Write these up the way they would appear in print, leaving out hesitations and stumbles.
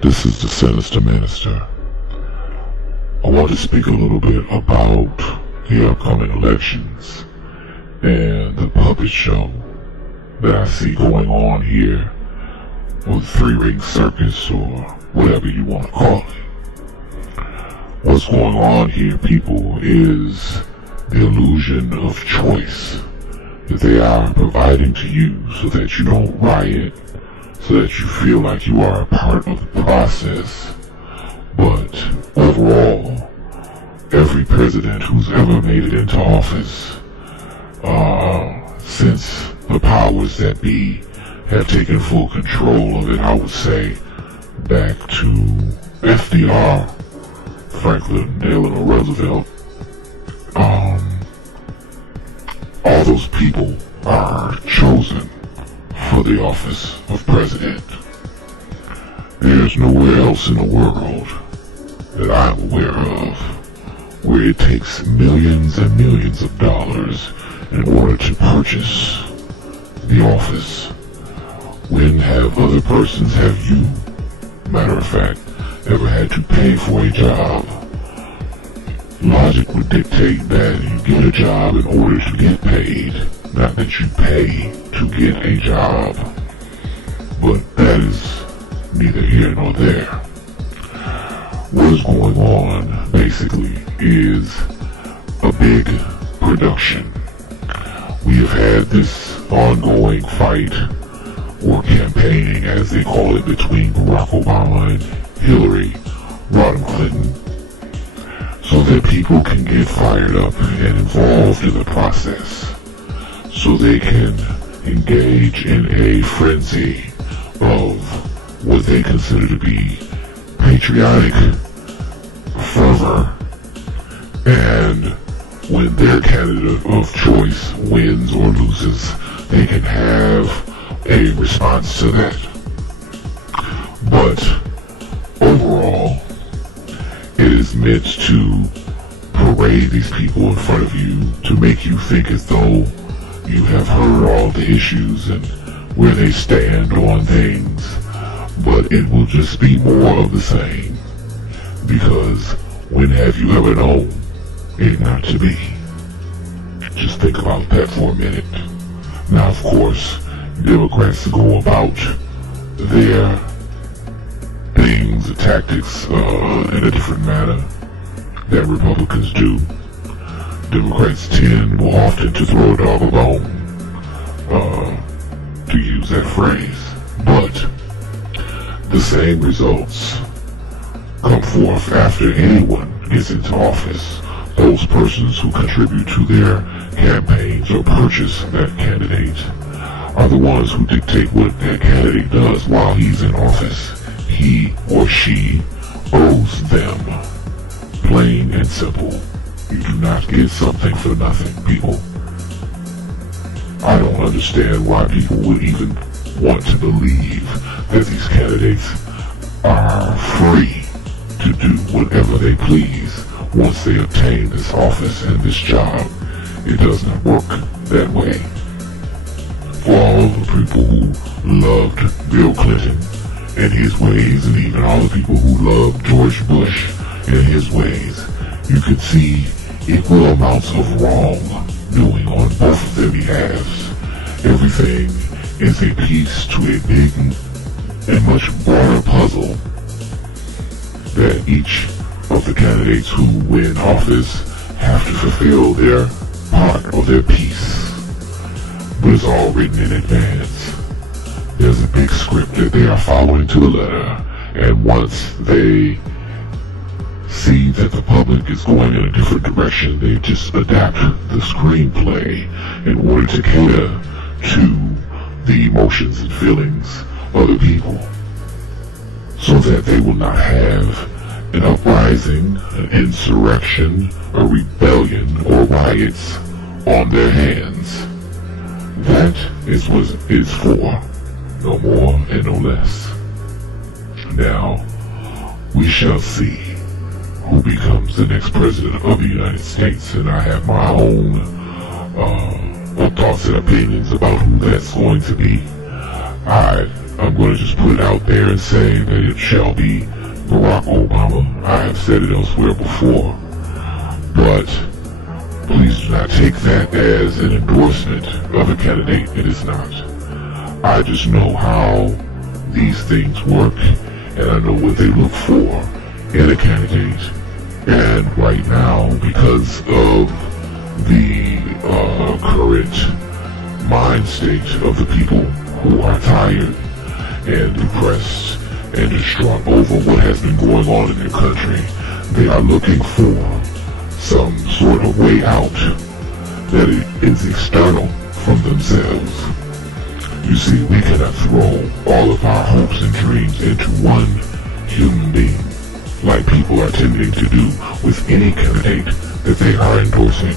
This is the Sinister Minister. I want to speak a little bit about the upcoming elections and the puppet show that I see going on here, or the three-ring circus, or whatever you want to call it. What's going on here, people, is the illusion of choice that they are providing to you so that you don't riot, so that you feel like you are a part of the process. But overall, every president who's ever made it into office, since the powers that be have taken full control of it, I would say, back to FDR, Franklin Delano Roosevelt, all those people are chosen for the office of president. There's nowhere else in the world that I'm aware of where it takes millions and millions of dollars in order to purchase the office. When have other persons, have you, matter of fact, ever had to pay for a job? Logic would dictate that you get a job in order to get paid, not that you pay to get a job. But that is neither here nor there. What is going on, basically, is a big production. We have had this ongoing fight, or campaigning as they call it, between Barack Obama and Hillary Rodham Clinton, so that people can get fired up and involved in the process, so they can engage in a frenzy of what they consider to be patriotic fervor, and when their candidate of choice wins or loses, they can have a response to that. But overall, it is meant to parade these people in front of you to make you think as though you have heard all the issues and where they stand on things, but it will just be more of the same, because when have you ever known it not to be? Just think about that for a minute. Now, of course, Democrats go about their things, tactics, in a different manner that Republicans do. Democrats tend more often to throw a dog a bone, to use that phrase, but the same results come forth after anyone gets into office. Those persons who contribute to their campaigns or purchase that candidate are the ones who dictate what that candidate does while he's in office. He or she owes them. Plain and simple. You do not get something for nothing, people. I don't understand why people would even want to believe that these candidates are free to do whatever they please once they obtain this office and this job. It does not work that way. For all of the people who loved Bill Clinton and his ways, and even all the people who loved George Bush and his ways, you could see equal amounts of wrongdoing on both of their behalves. Everything is a piece to a big and much broader puzzle that each of the candidates who win office have to fulfill their part or their piece. But it's all written in advance. There's a big script that they are following to the letter, and once they see that the public is going in a different direction, they just adapt the screenplay in order to cater to the emotions and feelings of the people, so that they will not have an uprising, an insurrection, a rebellion, or riots on their hands. That is what it's for, no more and no less. Now, we shall see who becomes the next president of the United States, and I have my own thoughts and opinions about who that's going to be. I I'm going to just put it out there and say that it shall be Barack Obama. I have said it elsewhere before. But please do not take that as an endorsement of a candidate. It is not. I just know how these things work, and I know what they look for in a candidate. And right now, because of the current mind state of the people who are tired and depressed and distraught over what has been going on in their country, they are looking for some sort of way out that is external from themselves. You see, we cannot throw all of our hopes and dreams into one human being like people are tending to do with any candidate that they are endorsing.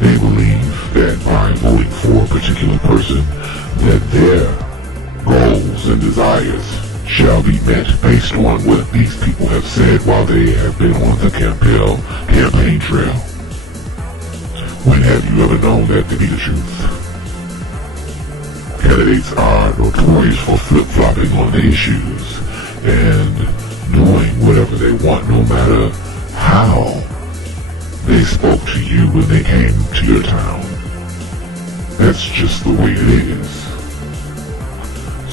They believe that by voting for a particular person, that their goals and desires shall be met based on what these people have said while they have been on the campaign trail. When have you ever known that to be the truth? Candidates are notorious for flip-flopping on the issues and doing whatever they want, no matter how they spoke to you when they came to your town. That's just the way it is.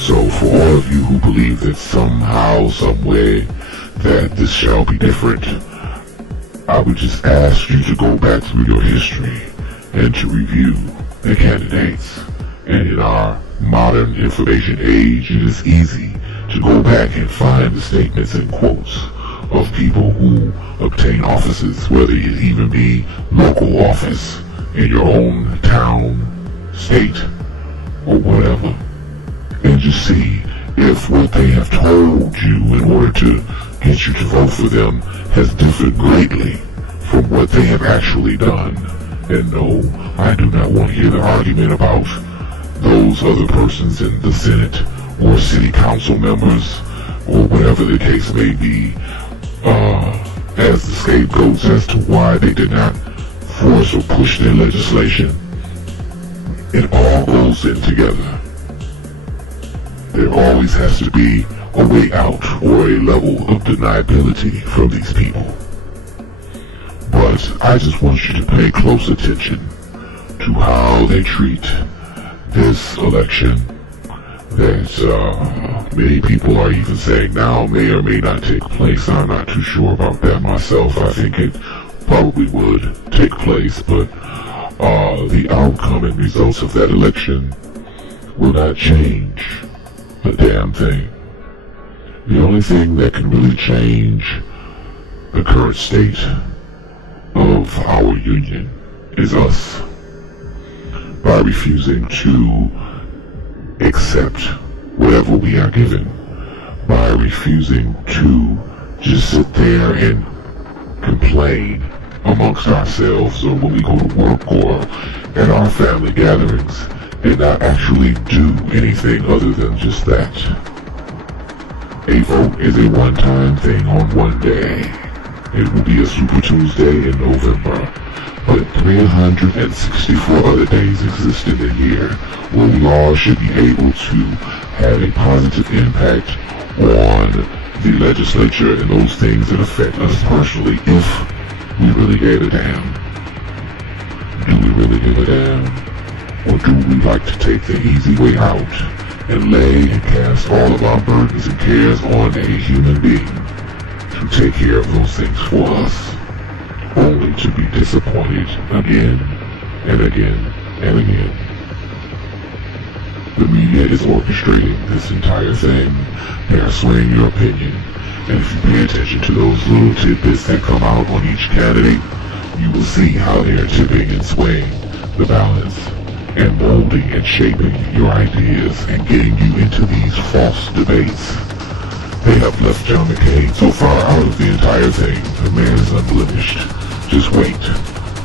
So for all of you who believe that somehow, some way, that this shall be different, I would just ask you to go back through your history and to review the candidates. And in our modern information age, it is easy to go back and find the statements and quotes of people who obtain offices, whether it even be local office in your own town, state, or whatever, and just see if what they have told you in order to get you to vote for them has differed greatly from what they have actually done. And no, I do not want to hear the argument about those other persons in the Senate or city council members or whatever the case may be as the scapegoats as to why they did not force or push their legislation. It all goes in together. There always has to be a way out or a level of deniability from these people. But I just want you to pay close attention to how they treat this election that many people are even saying now may or may not take place. I'm not too sure about that myself. I think it probably would take place, but the outcome and results of that election will not change a damn thing. The only thing that can really change the current state of our union is us, by refusing to accept whatever we are given, by refusing to just sit there and complain amongst ourselves or when we go to work or at our family gatherings and not actually do anything other than just that. A vote is a one-time thing on one day. It will be a Super Tuesday in November, but 364 other days exist in the year where we all should be able to have a positive impact on the legislature and those things that affect us personally if we really gave a damn. Do we really give a damn? Or do we like to take the easy way out and lay and cast all of our burdens and cares on a human being to take care of those things for us, only to be disappointed again and again and again? The media is orchestrating this entire thing. They are swaying your opinion, and if you pay attention to those little tidbits that come out on each candidate, you will see how they are tipping and swaying the balance and molding and shaping your ideas and getting you into these false debates. They have left John McCain so far out of the entire thing. The man is unblemished. Just wait.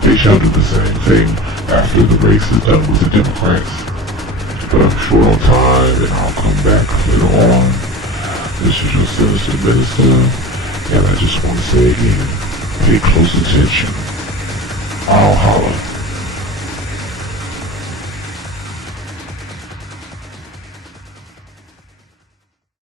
They shall do the same thing after the race is done with the Democrats. But I'm short on time and I'll come back later on. This is your sinister minister, and I just want to say again, pay close attention. I'll holler.